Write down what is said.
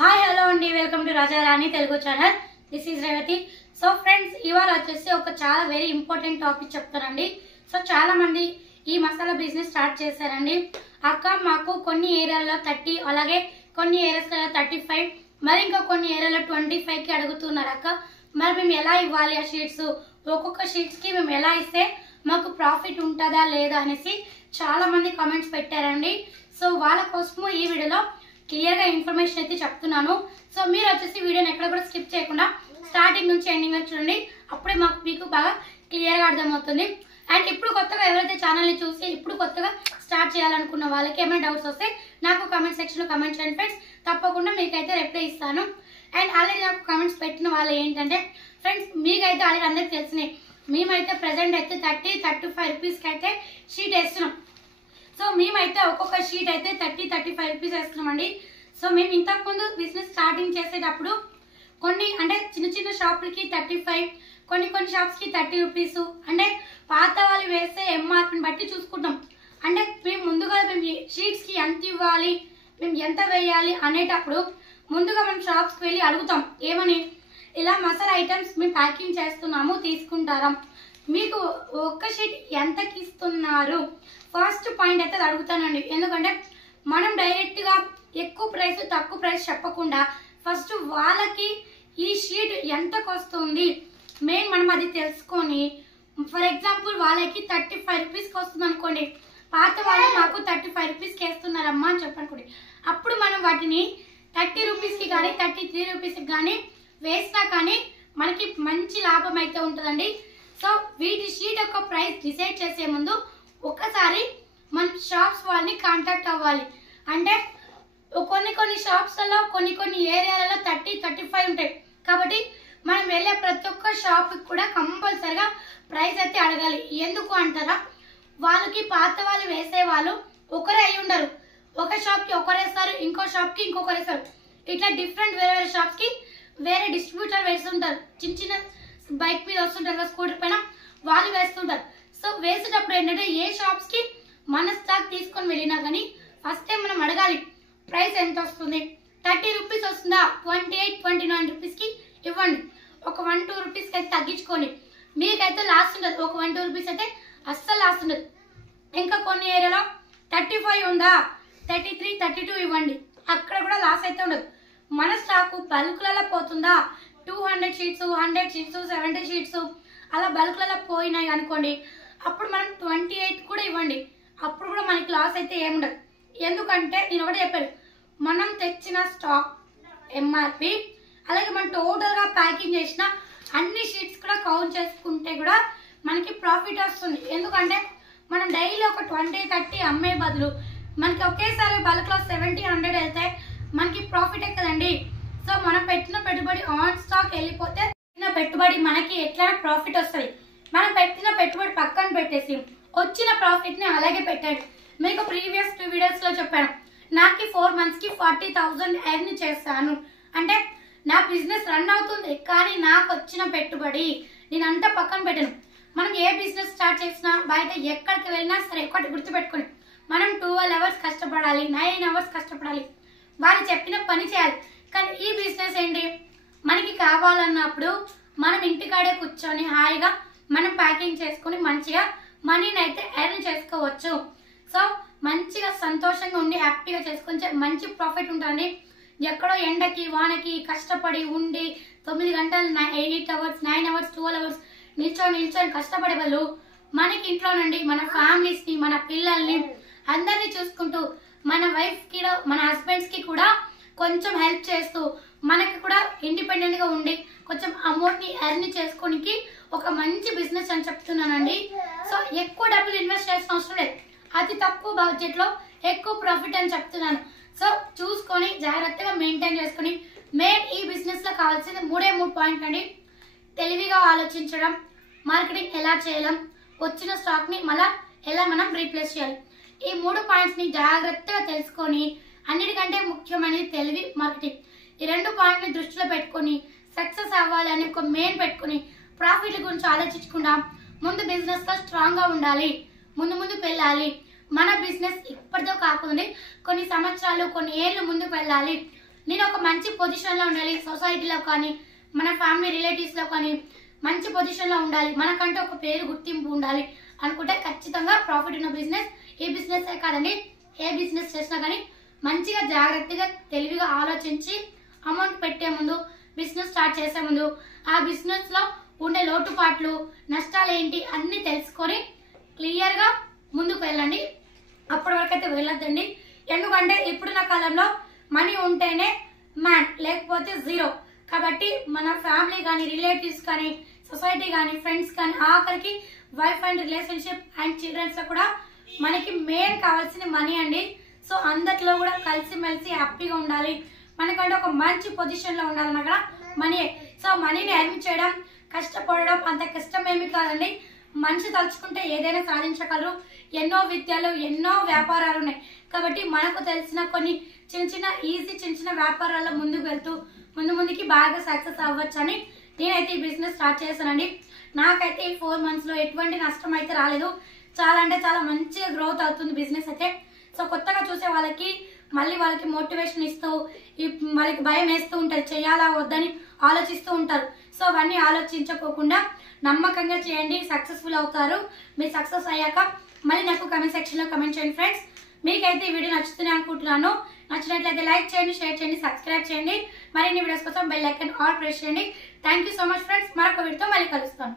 Hi hello అండి, welcome to రాజారాణి Telugu channel. This is Revathi. So friends, ఇవాళ వచ్చేసి ఒక చాలా వెరీ ఇంపార్టెంట్ టాపిక్ చెప్తానండి. సో చాలా మంది ఈ మసాలా బిజినెస్ స్టార్ట్ చేశారండి. అక్క మాకు కొన్ని ఏరియాలో 30, అలాగే కొన్ని ఏరియాస్లో 35, మరి ఇంకా కొన్ని ఏరియాలో 25కి అడుగుతున్నారు. అక్క మరి మేము ఎలా ఇవ్వాలి ఆ షీట్స్, ఒక్కొక్క షీట్స్కి మేము ఎలా ఇస్తే మాకు ప్రాఫిట్ ఉంటుందా లేదా అనేసి చాలా మంది కామెంట్స్ పెట్టారండి. సో వాళ్ళ కోసము ఈ వీడియోలో క్లియర్గా ఇన్ఫర్మేషన్ అయితే చెప్తున్నాను. సో మీరు వచ్చేసి వీడియోని ఎక్కడ కూడా స్కిప్ చేయకుండా స్టార్టింగ్ నుంచి ఎండింగ్ వరకు చూడండి. అప్పుడే మీకు బాగా క్లియర్గా అర్థమవుతుంది. అండ్ ఇప్పుడు కొత్తగా ఎవరైతే ఛానల్ని చూసి ఇప్పుడు కొత్తగా స్టార్ట్ చేయాలనుకున్న వాళ్ళకి ఏమైనా డౌట్స్ వస్తే నాకు కామెంట్ సెక్షన్లో కామెంట్ చేయండి ఫ్రెండ్స్. తప్పకుండా మీకైతే రిప్లై ఇస్తాను. అండ్ ఆల్రెడీ నాకు కామెంట్స్ పెట్టిన వాళ్ళు ఏంటంటే ఫ్రెండ్స్, మీకైతే ఆల్రెడీ అందరికి తెలిసినాయి, మేమైతే ప్రజెంట్ అయితే 30-35 రూపీస్కి అయితే షీట్ వేస్తున్నాం. సో మేమైతే ఒక్కొక్క షీట్ అయితే 30-35 రూపీస్ వేస్తున్నామండి. సో మేము ఇంతకుముందు బిజినెస్ స్టార్టింగ్ చేసేటప్పుడు కొన్ని అంటే చిన్న చిన్న షాపులకి 35, కొన్ని షాప్స్కి 30 రూపీస్, అంటే పాత వాళ్ళు వేసే ఎంఆర్పిని బట్టి చూసుకుంటాం. అంటే మేము ముందుగా మేము షీట్స్కి ఎంత ఇవ్వాలి, మేము ఎంత వేయాలి అనేటప్పుడు ముందుగా మనం షాప్స్కి వెళ్ళి అడుగుతాం, ఏమని ఇలా మసాలా ఐటమ్స్ మేము ప్యాకింగ్ చేస్తున్నాము, తీసుకుంటారా, మీకు ఒక్క షీట్ ఎంతకి ఇస్తున్నారు, ఫస్ట్ పాయింట్ అయితే అడుగుతానండి. ఎందుకంటే మనం డైరెక్ట్గా ఎక్కువ ప్రైస్ తక్కువ ప్రైస్ చెప్పకుండా ఫస్ట్ వాళ్ళకి ఈ షీట్ ఎంతకు వస్తుంది మెయిన్ మనం అది తెలుసుకొని, ఫర్ ఎగ్జాంపుల్ వాళ్ళకి 35 రూపీస్కి వస్తుంది అనుకోండి, పాత వాళ్ళు మాకు 35 రూపీస్కి వేస్తున్నారమ్మా అని చెప్పనుకోండి, అప్పుడు మనం వాటిని 30 రూపీస్కి కానీ 33 రూపీస్కి కానీ వేసినా కానీ మనకి మంచి లాభం అయితే ఉంటుందండి. సో వీటి షీట్ యొక్క ప్రైస్ డిసైడ్ చేసే ముందు ఒకసారి మన షాప్స్ వాళ్ళని కాంటాక్ట్ అవ్వాలి. అంటే కొన్ని షాప్స్లలో కొన్ని ఏరియాలలో 30-35 ఉంటాయి. కాబట్టి మనం వెళ్ళే ప్రతి ఒక్క షాప్కి కూడా కంపల్సరిగా ప్రైస్ అయితే అడగాలి. ఎందుకు అంటారా, వాళ్ళకి పాత వాళ్ళు వేసే వాళ్ళు ఒకరే అయి ఉండరు. ఒక షాప్కి ఒకరేస్తారు, ఇంకో షాప్కి ఇంకొకరు వేస్తారు. ఇట్లా డిఫరెంట్ వేరే షాప్స్కి వేరే డిస్ట్రిబ్యూటర్ వేస్తుంటారు. చిన్న బైక్ మీద వస్తుంటారు కదా, స్కూటర్ పైన వాళ్ళు వేస్తుంటారు. సో వేసేటప్పుడు ఏంటంటే ఏ షాప్స్కి మన స్టాక్ తీసుకొని వెళ్ళినా కానీ ఫస్ట్ టైం మనం అడగాలి ప్రైస్ ఎంత వస్తుంది. 30 రూపీస్ వస్తుందా, 28-29 రూపీస్కి ఇవ్వండి. ఒక 1-2 రూపీస్కి అయితే తగ్గించుకోండి, మీకైతే లాస్ట్ ఉండదు. ఒక 1-2 రూపీస్ అయితే అస్సలు లాస్ట్ ఉండదు. ఇంకా కొన్ని ఏరియాలో 35 ఉందా, 33-32 ఇవ్వండి, అక్కడ కూడా లాస్ అయితే ఉండదు. మన స్టాకు బల్క్లలో పోతుందా, 200 షీట్స్, 100 షీట్స్, 70 షీట్స్ అలా బల్క్లలో పోయినాయి అనుకోండి, అప్పుడు మనం 28 కూడా ఇవ్వండి, అప్పుడు కూడా మనకి లాస్ అయితే ఏముండదు. ఎందుకంటే నేను ఒకటి చెప్పాను, మనం తెచ్చిన స్టాక్ ఎంఆర్పి అలాగే మనం టోటల్గా ప్యాకింగ్ చేసిన అన్ని షీట్స్ కూడా కౌంట్ చేసుకుంటే కూడా మనకి ప్రాఫిట్ వస్తుంది. ఎందుకంటే మనం డైలీ ఒక 20-30 అమ్మే బదులు మనకి ఒకేసారి బల్క్లో 70-100 వెళ్తే మనకి ప్రాఫిట్ కదండి. సో మనం పెట్టిన పెట్టుబడి ఆన్ స్టాక్ వెళ్ళిపోతే పెట్టుబడి మనకి ఎట్లా ప్రాఫిట్ వస్తుంది. మనం పెట్టిన పెట్టుబడి పక్కన పెట్టేసి వచ్చిన ప్రాఫిట్ ని అలాగే పెట్టండి. మీకు ప్రీవియస్ 2 వీడియోస్లో చెప్పాను, నాకు 4 monthsకి 40,000 ఎర్న్ చేస్తాను. అంటే నా బిజినెస్ రన్ అవుతుంది, కానీ నాకు వచ్చిన పెట్టుబడి నేను అంతా పక్కన పెట్టాను. మనం ఏ బిజినెస్ స్టార్ట్ చేసినా బయట ఎక్కడికి వెళ్ళినా సరే ఒకటి గుర్తుపెట్టుకోండి, మనం 12 hours కష్టపడాలి, 9 hours కష్టపడాలి, వాళ్ళు చెప్పిన పని చేయాలి. కానీ ఈ బిజినెస్ ఏంటి, మనకి కావాలన్నప్పుడు మనం ఇంటికాడే కూర్చొని హాయిగా మనం ప్యాకింగ్ చేసుకుని మంచిగా మనీని అయితే ఎర్న్ చేసుకోవచ్చు. సో మంచిగా సంతోషంగా ఉండి హ్యాపీగా చేసుకొని మంచి ప్రాఫిట్ ఉంటుంది. ఎక్కడో ఎండకి వానకి కష్టపడి ఉండి 9 గంటలు 8 hours 9 hours 12 hours నిల్చొని కష్టపడే బదులు మనకి ఇంట్లో నుండి మన ఫ్యామిలీస్ని మన పిల్లల్ని అందరినీ చూసుకుంటూ మన వైఫ్కి మన హస్బెండ్స్కి కూడా కొంచెం హెల్ప్ చేస్తూ మనకి కూడా ఇండిపెండెంట్గా ఉండి కొంచెం అమౌంట్ని ఎర్న్ చేసుకోనికి ఒక మంచి బిజినెస్ అని చెప్తున్నానండి. సో ఎక్కువ డబ్బులు ఇన్వెస్ట్ చేసిన అవసరం లేదు, అతి తక్కువ బడ్జెట్లో ఎక్కువ ప్రాఫిట్ అని చెప్తున్నాను. సో చూసుకొని జాగ్రత్తగా మెయింటైన్ చేసుకొని మెయిన్ ఈ బిజినెస్లో కావాల్సింది 3 పాయింట్లు అండి. తెలివిగా ఆలోచించడం, మార్కెటింగ్ ఎలా చేయడం, వచ్చిన స్టాక్ని మళ్ళీ ఎలా మనం రీప్లేస్ చేయాలి, ఈ 3 పాయింట్స్ని జాగ్రత్తగా తెలుసుకొని అన్నిటికంటే ముఖ్యమైనది తెలివి, మార్కెటింగ్. ఈ 2 పాయింట్ని దృష్టిలో పెట్టుకొని సక్సెస్ అవ్వాలని ఒక మెయిన్ పెట్టుకొని ప్రాఫిట్ గురించి ఆలోచించకుండా ముందు బిజినెస్లో స్ట్రాంగ్గా ఉండాలి, ముందుకు వెళ్ళాలి. మన బిజినెస్ ఇప్పటితో కాకుండా కొన్ని సంవత్సరాలు కొన్ని ఏళ్ళు ముందుకు వెళ్ళాలి. నేను ఒక మంచి పొజిషన్లో ఉండాలి, సొసైటీలో కానీ మన ఫ్యామిలీ రిలేటివ్స్లో కానీ మంచి పొజిషన్లో ఉండాలి, మనకంటే ఒక పేరు గుర్తింపు ఉండాలి అనుకుంటే ఖచ్చితంగా ప్రాఫిట్ ఉన్న బిజినెస్ ఈ బిజినెస్ కాదండి, ఏ బిజినెస్ చేసినా కానీ మంచిగా జాగ్రత్తగా తెలివిగా ఆలోచించి అమౌంట్ పెట్టే ముందు, బిజినెస్ స్టార్ట్ చేసే ముందు ఆ బిజినెస్లో ఉండే లోటుపాట్లు నష్టాలు ఏంటి అన్నీ తెలుసుకొని క్లియర్గా ముందుకు వెళ్ళండి. అప్పటి వరకు అయితే వెళ్ళొద్దండి. ఎందుకంటే ఇప్పుడున్న కాలంలో మనీ ఉంటేనే మ్యాన్, లేకపోతే జీరో. కాబట్టి మన ఫ్యామిలీ కానీ రిలేటివ్స్ కానీ సొసైటీ కానీ ఫ్రెండ్స్ కానీ ఆఖరికి wife and relationship and childrens కూడా మనకి మెయిన్ కావాల్సిన మనీ అండి. సో అందరిలో కూడా కలిసిమెలిసి హ్యాపీగా ఉండాలి, మనకంటే ఒక మంచి పొజిషన్లో ఉండాలన్నా కూడా మనీ. సో మనీని ఎర్న్ చేయడం, కష్టపడడం అంత కష్టం ఏమి కాదండి. మనిషి తలుచుకుంటే ఏదైనా సాధించగలరు. ఎన్నో విద్యలు, ఎన్నో వ్యాపారాలు ఉన్నాయి. కాబట్టి మనకు తెలిసిన కొన్ని చిన్న చిన్న వ్యాపారాల్లో ముందుకు వెళ్తూ ముందుకి బాగా సక్సెస్ అవ్వచ్చని నేనైతే ఈ బిజినెస్ స్టార్ట్ చేశానండి. నాకైతే ఈ 4 monthsలో ఎటువంటి నష్టం అయితే రాలేదు. చాలా అంటే చాలా మంచిగా గ్రోత్ అవుతుంది బిజినెస్ అయితే. సో కొత్తగా చూసే వాళ్ళకి మళ్ళీ వాళ్ళకి మోటివేషన్ ఇస్తూ వాళ్ళకి భయం వేస్తూ ఉంటారు, చేయాలా వద్దని ఆలోచిస్తూ ఉంటారు. సో అవన్నీ ఆలోచించుకోకుండా నమ్మకంగా చేయండి, సక్సెస్ఫుల్ అవుతారు. మీరు సక్సెస్ అయ్యాక మళ్ళీ నాకు కమెంట్ సెక్షన్లో కమెంట్ చేయండి ఫ్రెండ్స్. మీకైతే ఈ వీడియో నచ్చుతుంది అనుకుంటున్నాను. నచ్చినట్లయితే లైక్ చేయండి, షేర్ చేయండి, సబ్స్క్రైబ్ చేయండి. మరిన్ని వీడియోస్ కోసం బెల్ ఐకాన్ ఆల్ ప్రెస్ చేయండి. Thank you so much friends. మరొక వీడియోతో మళ్ళీ కలుస్తాను.